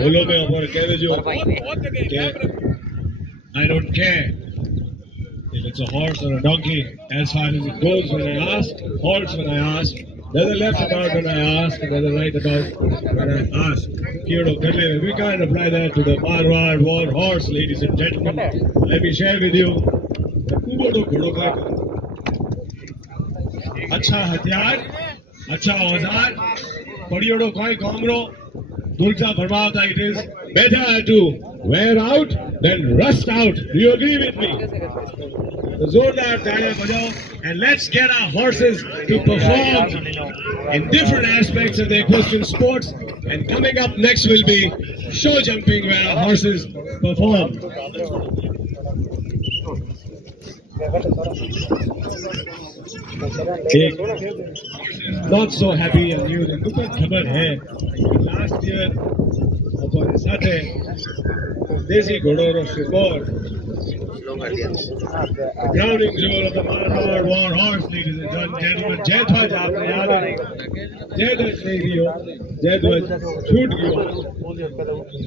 बोलो मैं ऊपर कह दो I don't care if it's a horse or a donkey as far as it goes. When I ask, horse when I ask, there's a left about when I ask, and there's a right about when I ask. We can't apply that to the Marwar war horse, ladies and gentlemen. Let me share with you. अच्छा हथियार, अच्छा औजार, पड़ियोड़ो कोई कामरो, दुर्जा फरमाता it is better to wear out than rust out. Do you agree with me? Zordar talia bajao, and let's get our horses to perform in different aspects of the equestrian sports. And coming up next will be show jumping, where our horses perform. Not so happy and news and dukad khabar hai. Last year upon Saturday, Desi Ghodor of Shikor, the crowning jewel of the Marwar war horse, ladies and gentlemen, Jaidwaj aapne yaad hai. Jaidwaj nahi diyo, Jaidwaj shoot diyo.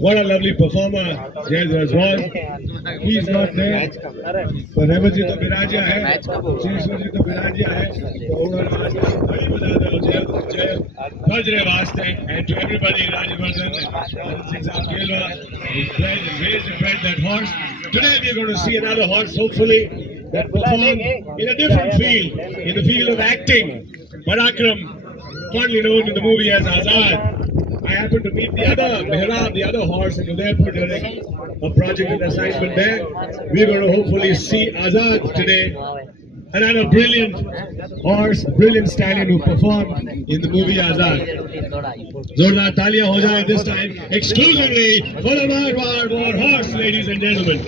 What a lovely performer Jaidwaj was. He's not there, but Revaji to Biraja hai, Sheshwaji to Biraja hai. So unhone aaj badi bada do Jaidwaj vaste, and to everybody in Rajavardhan, Singh Saab Gelwa, he raised and bred that horse. Today we are going to see another horse, hopefully, that perform in a different field, in the field of acting. Parakram, fondly known in the movie as Azad. I happened to meet the other Mehrab, the other horse in Udaipur during a project and assignment there. We're going to hopefully see Azad today. Another brilliant horse, brilliant stallion who performed in the movie Azad. Zordar Talia ho jaye this time exclusively for the Marwar war horse, ladies and gentlemen.